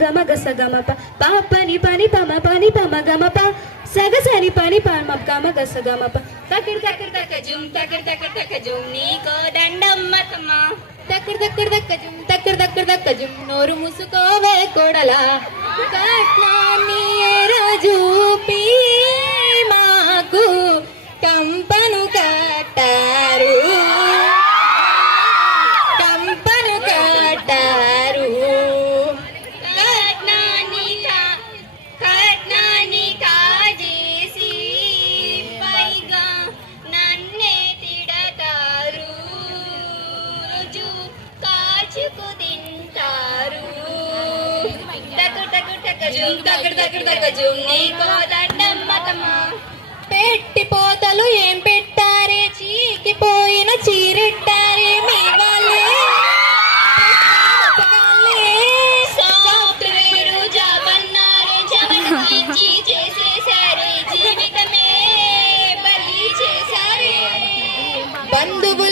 గమ గస గమ ప ప పని పని పమ పని పమ గమ ప సగ సని పని పమ గమ గస గమ ప తకిర్ తకిర్ తక జుమ్ తకిర్ తకిర్ తక జుమ్ నీకో దండమ్మతమ్మ తకిర్ తకిర్ తక జుమ్ తకిర్ తకిర్ తక జుమ్ నోరు ముసుకోవే కోడలా కట్నాన్ని రాజూపి మాకు కంపను కట్టారు కంపను కట్టారు కట్నాన్ని కాజేసి పైగా నన్నే తిడతారు రోజు కాచుకు తింటారు టకు టకు టకు జుమ్ టకు టకు టకు జుమ్ నీకో దండమ్మతమ్మ పెట్టి పోతలు ఏం పెట్టారే చీకిపోయిన చీరెట్టారే మీ వాళ్ళే సాఫ్ట్వేర్ జాబ్ అన్నారే జబర్దస్తి చేసేసారే జీవితమే బలి చేసారే బంధువు